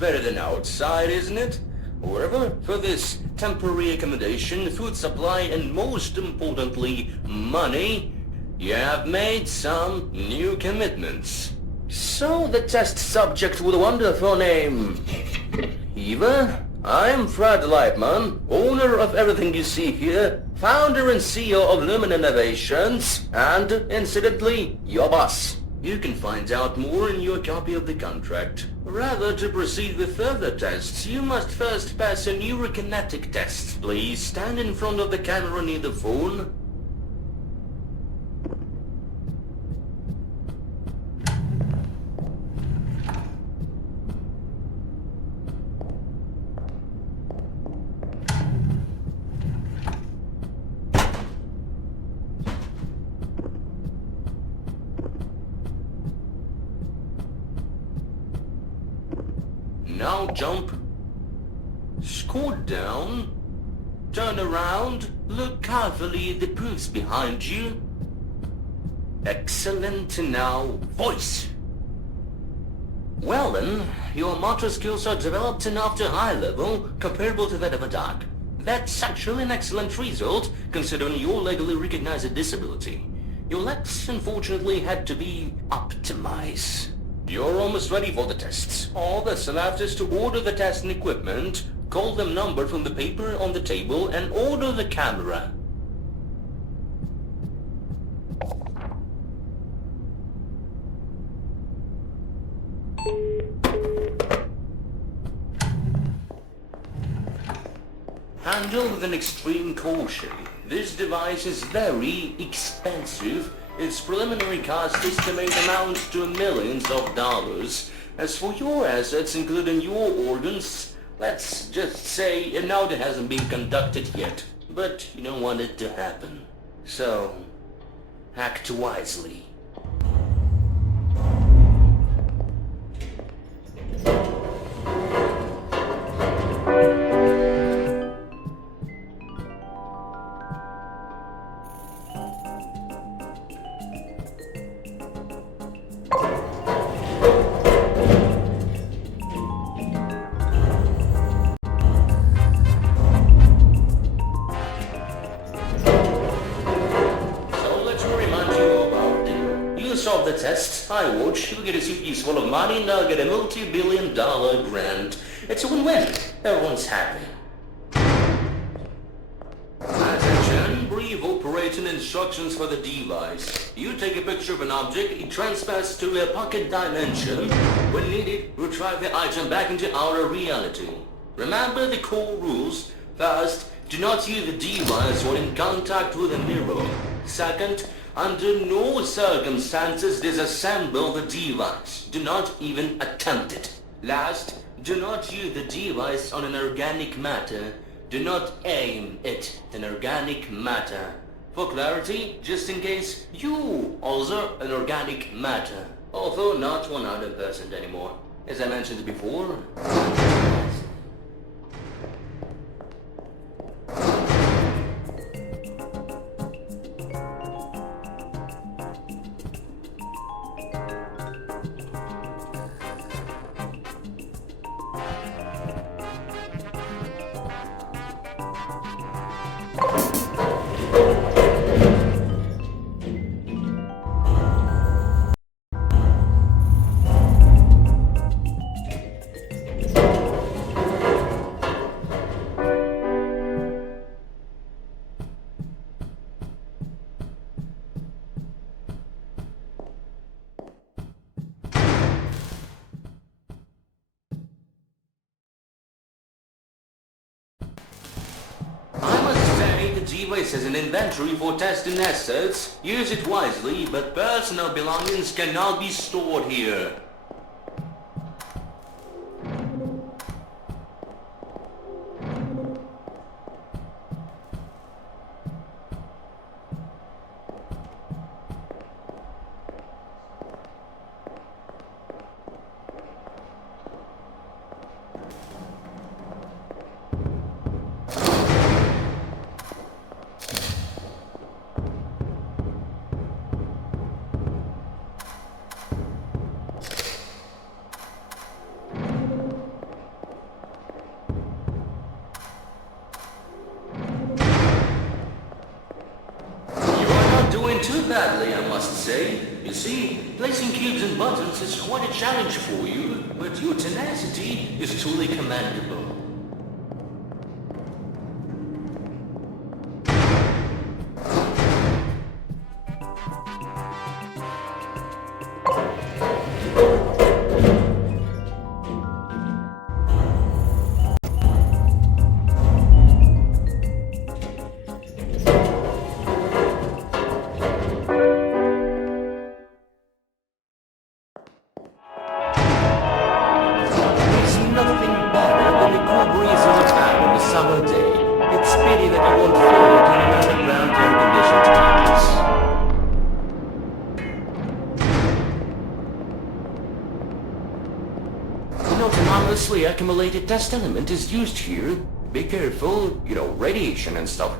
better than outside, isn't it? However, for this temporary accommodation, food supply, and most importantly, money, you have made some new commitments. So the test subject with a wonderful name. Eva, I'm Fred Leitman, owner of everything you see here, founder and CEO of Lumen Innovations, and, incidentally, your boss. You can find out more in your copy of the contract. Rather, to proceed with further tests, you must first pass a neurokinetic test. Please stand in front of the camera near the phone. Now jump, scoot down, turn around, look carefully at the proofs behind you. Excellent, now voice. Well then, your motor skills are developed enough to a high level, comparable to that of a dog. That's actually an excellent result, considering your legally recognized disability. Your legs, unfortunately, had to be optimized. You're almost ready for the tests. All that's left is to order the testing equipment, call them numbered from the paper on the table, and order the camera. Handle with an extreme caution. This device is very expensive. Its preliminary cost estimate amounts to millions of dollars. As for your assets, including your organs, let's just say an audit hasn't been conducted yet. But you don't want it to happen. So, act wisely. Solve the test, I watch, you'll get a suitcase full of money, and I'll get a multi-billion-dollar grant. It's a win-win. Everyone's happy. Attention, brief operating instructions for the device. You take a picture of an object, it transfers to a pocket dimension. When needed, retrieve the item back into outer reality. Remember the core rules. First, do not use the device when in contact with a mirror. Second, under no circumstances disassemble the device. Do not even attempt it. Last, do not use the device on an organic matter. Do not aim it at an organic matter. For clarity, just in case, you also an organic matter. Although not 100% anymore. As I mentioned before. The device has an inventory for testing assets. Use it wisely, but personal belongings cannot be stored here. doing too badly, I must say. You see, placing cubes and buttons is quite a challenge for you, but your tenacity is truly commendable. Anomalously accumulated test element is used here. Be careful, radiation and stuff.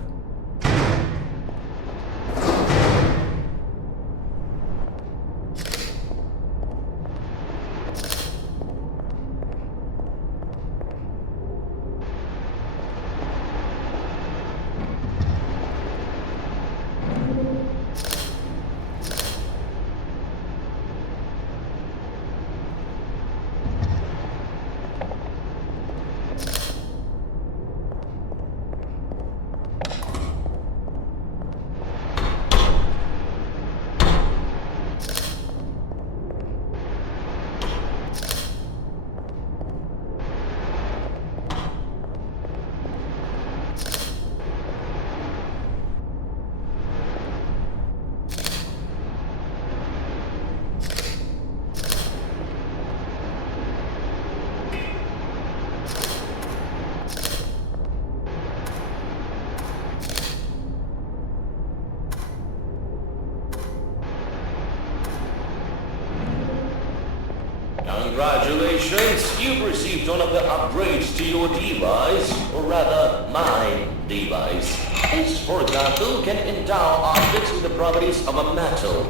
Congratulations, you've received one of the upgrades to your device, or rather, my device. This, for example, can endow objects with the properties of a metal.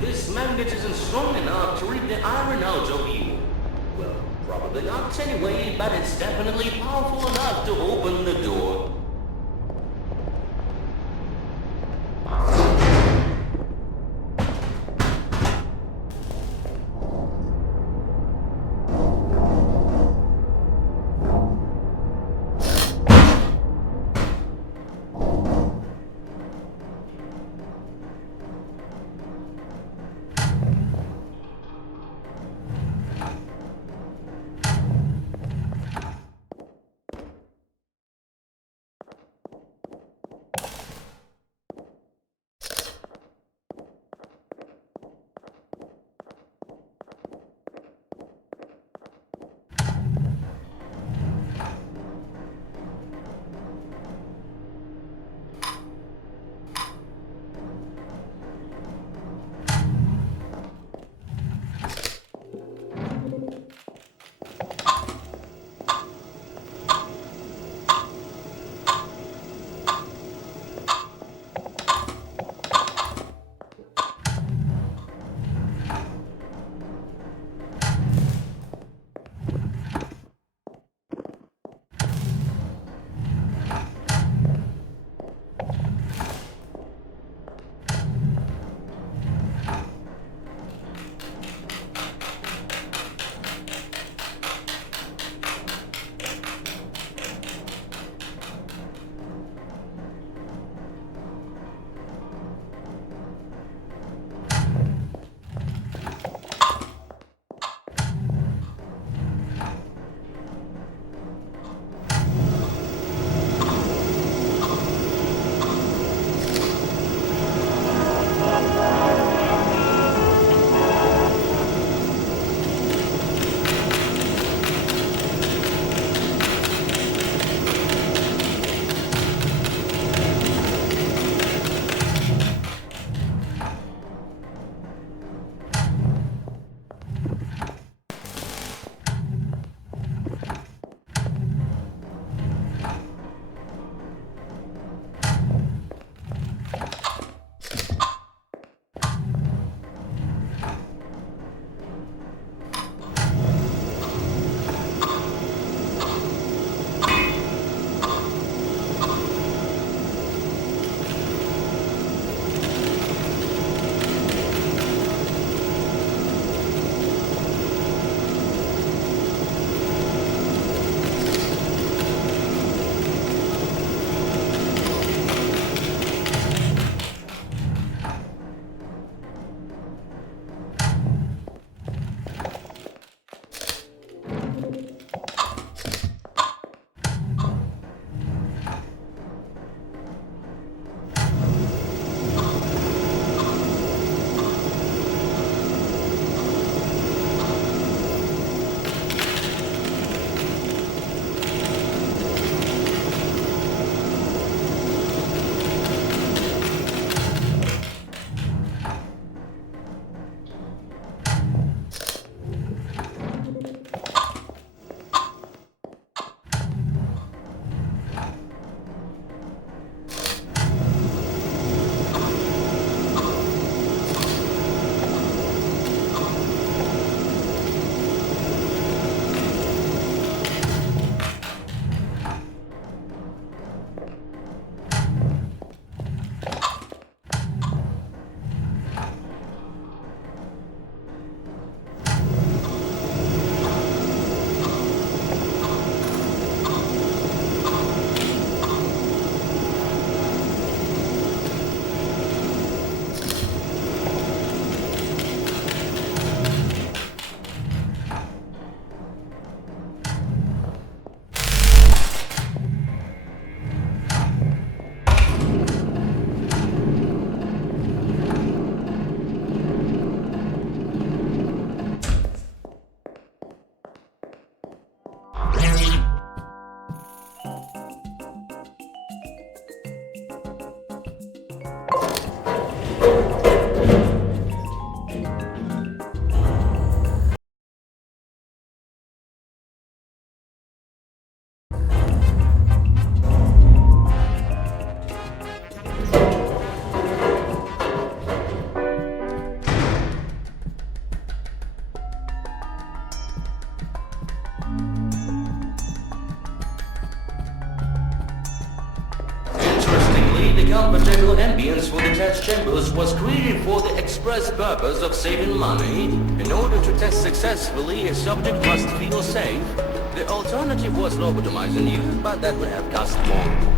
This magnet isn't strong enough to rip the iron out of you. Well, probably not anyway, but it's definitely powerful enough to open the door. comfortable ambience for the test chambers was created for the express purpose of saving money. In order to test successfully, a subject must feel safe. The alternative was lobotomizing you, but that would have cost more.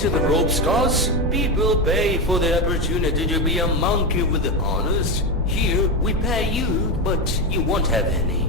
To the rope scars, people pay for the opportunity to be a monkey with the honors. Here, we pay you, but you won't have any.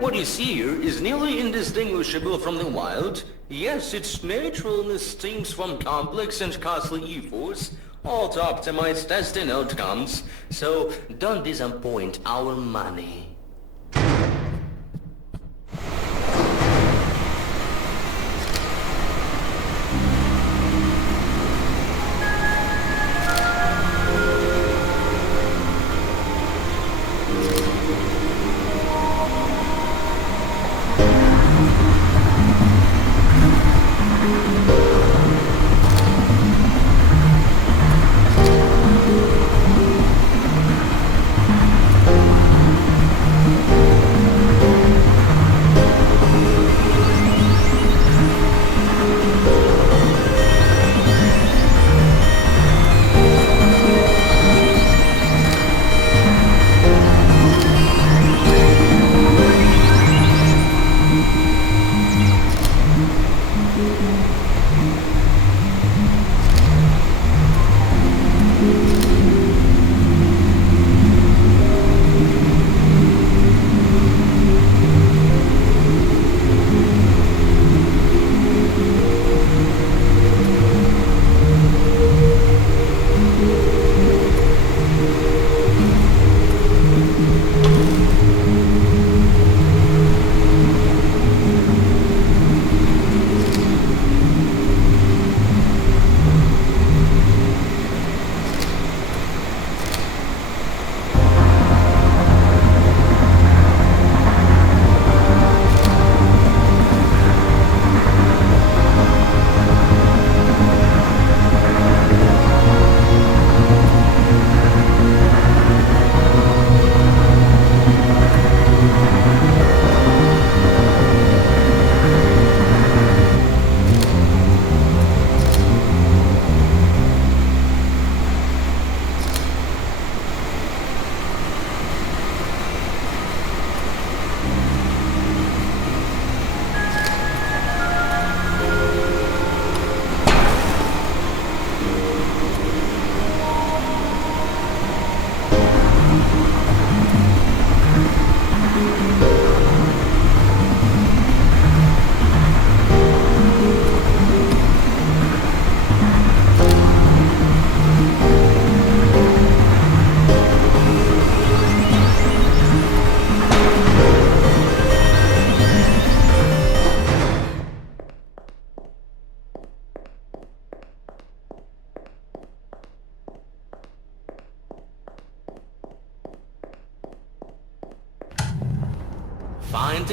What you see here is nearly indistinguishable from the wild. Yes, its naturalness stems from complex and costly efforts, all to optimize testing outcomes, so don't disappoint our money.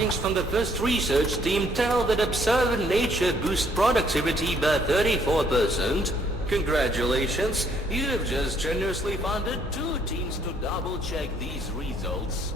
findings from the first research team tell that observant nature boosts productivity by 34%. Congratulations, you have just generously funded 2 teams to double-check these results.